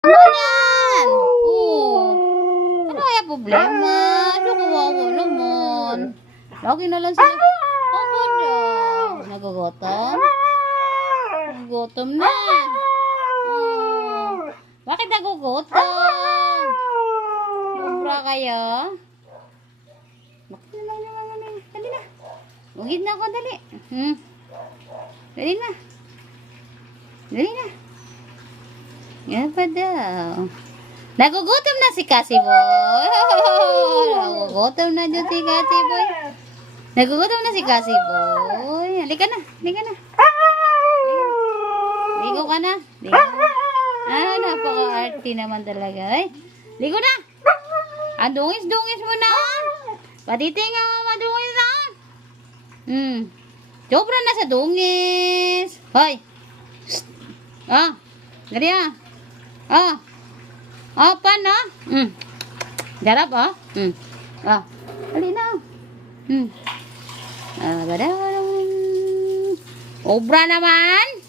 Ano yan? Oh. Ano kaya problema? Ano kawawa naman? Lagi na lang sila. Ako daw. Nagugutom? Nagugutom na. Oh. Bakit nagugutom? Sobra kayo? Bakit na lang. Dali na. Ugid na ako, dali. Dali na. Dali na. Yan pa daw. Nagugutom na si Cassie Boy. Nagugutom na dyan si Cassie Boy. Nagugutom na si Cassie Boy. Halika na. Halika na. Ligo ka na. Ligo. Napaka-arty naman talaga. Ay, ligo na. Dungis-dungis mo na. Patiting ang madungis na. Sobra na sa dungis. Hoy. Dali pan Darap dali na. Obra naman.